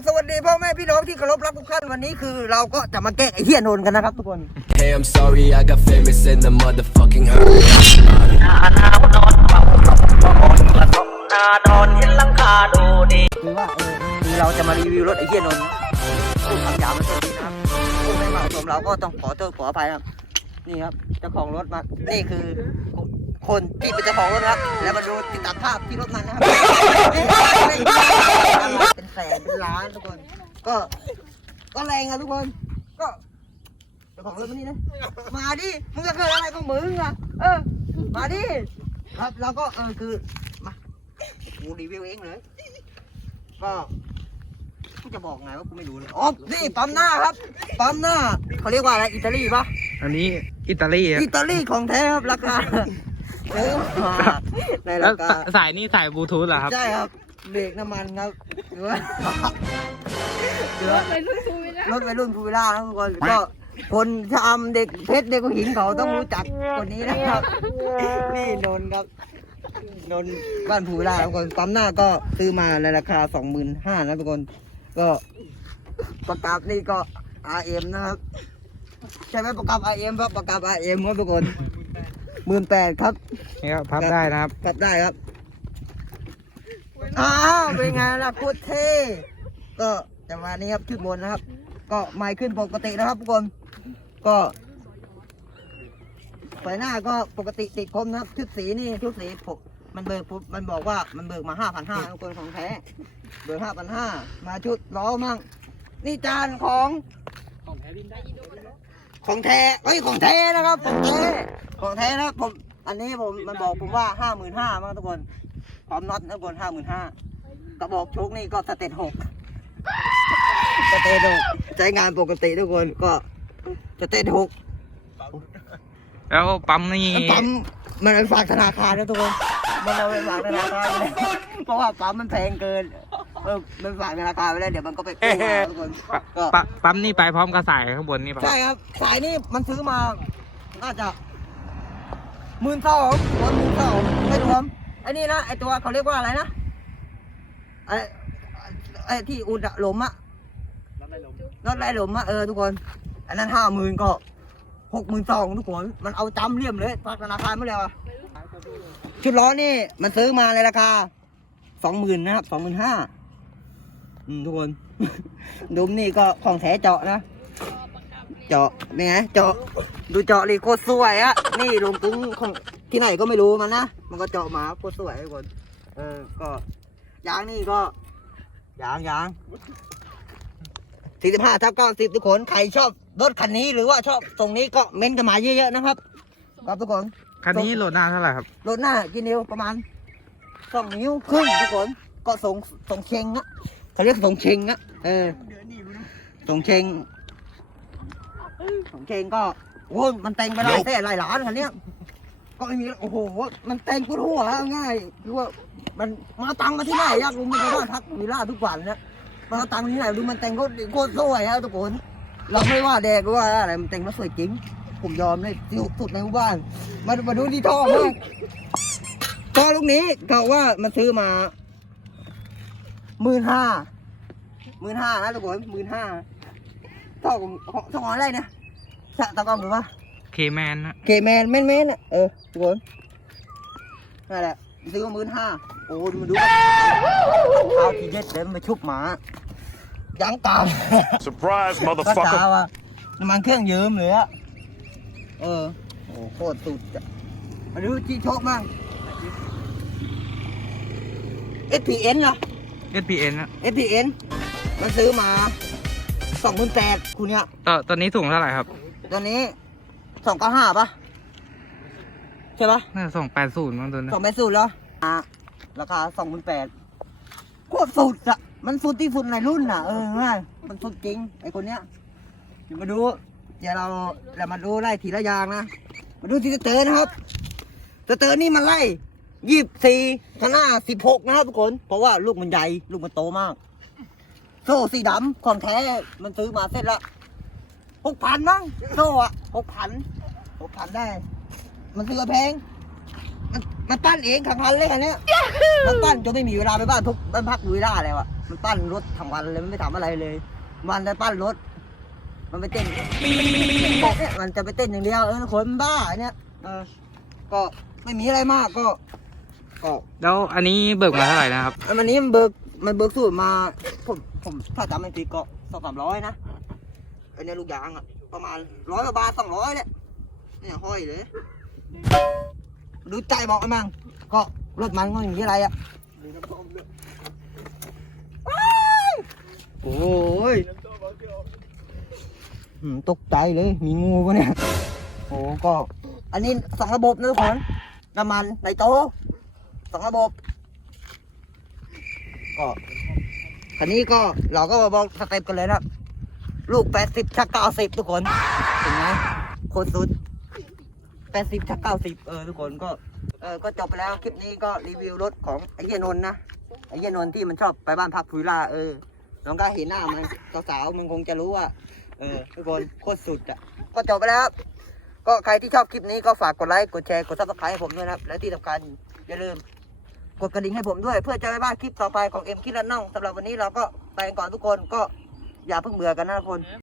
บสวัสดีพ่อแม่พี่น้องที่เคารพรักทุกท่านวันนี้คือ เราก็จะมาแกล้งไอ้เฮียนนท์กันนะครับทุกคน Hey, I'm sorry, I got famous in the motherfucking hurt. นาหนาวนอนเฝ้ากับนอนกระทบนาดอนเห็นหลังคาดูดีคือว่าเออคือเราจะมารีวิวรถไอ้เฮียนนท์พูดคำหยาบมาตรงนี้นะครับพูดไม่เหมาะสมเราก็ต้องขอโทษขออภัยครับ นี่ครับเจ้าของรถมา นี่คือคนที่เป็นเจ้าของรถนะครับ แล้วมาดูติดตามภาพที่รถมันนะครับเป็น แสนเป็นล้านทุกคน ก็ก็แรงอะทุกคน ก็เจ้าของรถมานี่นะ มาดิ มึงจะเกิดอะไรของมึงอะเออ มาดิ ครับเราก็เออคือ มากูรีวิวเองเลย ก็กูจะบอกไงว่ากูไม่รู้เลยอ๋อนี่ปั๊มหน้าครับ ปั๊มหน้า เขาเรียกว่าอะไร อิตาลีปะอันนี้อิตาลีครับอิตาลีของแท้ครับราคาเออมาในแล้ราวคาสายนี่สายบลูทูธเหรอครับ ใช่ครับเบรกน้ำมันครับ หรือว่าหรือว่าไปรุ่นทูไม่ได้รถวัยรุ่นพูวิล่านะทุกคนก็คนชามเด็กเพชรเด็กหินเขาต้องรู้จักคนนี้นะครับนี่นนท์ครับนนท์บ้านพูวิล่าทุกคนปั๊มหน้าก็ซื้อมาในราคาสองหมื่นห้านะทุกคนก็ประกับนี่ก็ RM นะครับใช่ไหมประกับ RM ครับประกับ RM ครับทุกคนหมื่นแปดครับนี่ครับพับได้นะครับกลับได้ครับ อ้าวเป็นไงล่ะโคตรเท่ก็จังหวะนี้ครับขึ้นบนนะครับ ก็ไม่ขึ้นปกตินะครับทุกคนก็ไฟหน้าก็ปกติติดคมนะครับ ชุดสีนี่ชุดสีผมมันเบิกมมันบอกว่ามันเบิกมาห้าพันห้าทุกคนของแท้เบิกห้าพันห้ามาชุดล้อมั่งนี่จานของของแท้เฮ้ยของแท้นะครับของแท้ของแท้นะครับผมอันนี้ผมมันบอกผมว่าห้าหมื่นห้ามั้งทุกคน พร้อมน็อตทุกคนห้าหมื่นห้ากระบอกโชคนี่ก็สเตตหกสเตตหกใช้งานปกติทุกคนก็สเตตหกแล้วปั๊มนี่ปั๊มมันเอาไปฝากธนาคารนะทุกคนมันเอาไปฝากธนาคารเลยเพราะว่าปั๊มมันแพงเกินเออมันฝากธนาคารไว้แล้วเดี๋ยวมันก็ไปกู้มาทุกคนก็ปะปั๊มนี่ไปพร้อมกับสายข้างบนนี่ป่ะใช่ครับสายนี่มันซื้อมาน่าจะหมื่นสองวันหมื่นสองไม่รวม ไอ้นี่นะไอ้ตัวเขาเรียกว่าอะไรนะไอ้ไอ้ที่อุดอะหลมอะรถไล่หลมอะเออทุกคน อันนั้นห้าหมื่นก็หกหมื่นสองทุกคน มันเอาจำเลี่ยมเลยฝากธนาคารไม่เลยอะชุดล้อนี่มันซื้อมาในราคาสองหมื่นนะครับสองหมื่นห้าอืมทุกคนดุมนี่ก็ของแท้เจาะนะ เจาะเป็นไงเจาะดูเจาะเลยโคตรสวยอะนี่ลงตุ้งของ ที่ไหนก็ไม่รู้มันนะ มันก็เจาะมาโคตรสวยทุกคนเออก็ยางนี่ก็ยางยางสี่สิบห้าทับเก้าสิบทุกคนใครชอบรถคันนี้หรือว่าชอบตรงนี้ก็เม้นต์กันมาเยอะๆนะครับครับทุกคนคันนี้โหลดหน้าเท่าไหร่ครับรถหน้ากี่นิ้วประมาณสองนิ้วครึ่งทุกคนก็ส่งส่งเชงอะเขาเรียกส่งเชงอะเออส่งเชงส่งเชงก็โอ้ยมันแต่งไปได้แค่หลายล้านคันเนี้ย ก็ไม่มีโอ้โห มันแต่งกูหัวง่ายคือว่ามันมาตังค์มาที่ไหนยากรู้มันก็ว่าทักวีล่าทุกวันนะมาตังค์ที่ไหนดูมันแต่งโคตรโคตรสวยฮะทุกคนเราไม่ว่าแดกหรือว่าอะไรมันแต่งมาสวยจริง ผมยอมเลยที่สุดในหมู่บ้านมามาดูที่ท่อมากก็ลูกนี้เขาว่ามันซื้อมาหมื่นห้าหมื่นห้านะทุกคนหมื่นห้าท่อของท่อของอะไรเนี่ยสะตะกองหรือว่า แมนนะเคแมนแม่นแม่นๆอะเออทุกคนนั่นแหละซื้อมาหมื่นห้าโอ้ดูมาดูเอาทีเด็ดเดินมาชุบหมายางตาม Surprise, ก็ motherfucker. ตาว่ะน้ำมันเครื่องเยิ้มเลยอะเออโอ้โคตรสุดอะมาดูที่โชคมั่ง SPN เหรอ SPN นะ SPN มันซื้อมาสองพันแปดคุณเนี่ย ตอนตอนนี้สูงเท่าไหร่ครับ ตอนนี้ สองเก้าห้าป่ะใช่ป่ะน่าส่งแปดศูนย์มั้งตัวนี้สองแปดสูตรแล้วอะราคาสองพันแปดโคตรสุดอะมันสุดที่สุดในรุ่นอะเออว่ามันสุดจริงไอคนเนี้ยเดี๋ยวมาดูเดี๋ยวเราเรามาดูไล่ทีละอย่างนะมาดูที่สเตอร์นะครับสเตอร์นี่มันไล่ยี่สี่ข้างหน้าสิบหกนะครับทุกคน เพราะว่าลูกมันใหญ่ลูกมันโตมาก โซ่สีดำของแท้มันซื้อมาเสร็จละ หกพันมั้งโซ่อะหกพันหกพันได้ มันซื้อมาแพง มันมันปั้นเองทั้งวันเลยคันเนี้ยมันปั้นจนไม่มีเวลาไปบ้านทุกบ้านพักวิลล่าแล้วอะมันปั้นรถทั้งวันเลยมันไม่ทำอะไรเลย มันจะปั้นรถ มันไปเต้นบอกเนี่ยมันจะไปเต้นอย่างเดียวเออคนบ้าเนี่ยเออก็ไม่มีอะไรมากก็ก็แล้วอันนี้เบิกมาเท่าไหร่นะครับ อันวันนี้มันเบิกมันเบิกสูตรมาผมผมถ้าจำไม่ผิดก็สองสามร้อยนะไอ้เนี่ยลูกยางอะประมาณร้อยกว่าบาทสองร้อยเนี่ยเนี่ยห้อยเลย ดูใจบอกไอ้มั่งก็รถมันก็อย่างนี้อะไรอะว้ายโอ้ยอืมตกใจเลย มีงูปะเนี่ย โอ้ก็ อันนี้สองระบบนะทุกคนน้ำมันในโต๊ะสองระบบ ก็คันนี้ก็เราก็มาบอกสเต็ปกันเลยนะครับ ลูกแปดสิบชักเก้าสิบทุกคนเห็นไหมโคตรสุดแปดสิบชักเก้าสิบเออทุกคนก็เออก็จบไปแล้วคลิปนี้ก็รีวิวรถของไอ้เหี้ยนนท์นะไอ้เหี้ยนนท์ที่มันชอบไปบ้านพักพุยล่าเออน้องก็เห็นหน้ามันสาวๆมันคงจะรู้ว่าเออทุกคนโคตรสุดอะก็จบไปแล้วครับก็ใครที่ชอบคลิปนี้ก็ฝากกดไลค์กดแชร์กดซับสไครต์ให้ผมด้วยนะครับและที่สำคัญอย่าลืมกดกระดิ่งให้ผมด้วย เพื่อจะไม่พลาดคลิปต่อไปของเอ็มคิดและน้องสำหรับวันนี้เราก็ไปกันก่อนทุกคนก็ อย่าเพิ่งเบื่อกันนะทุกคน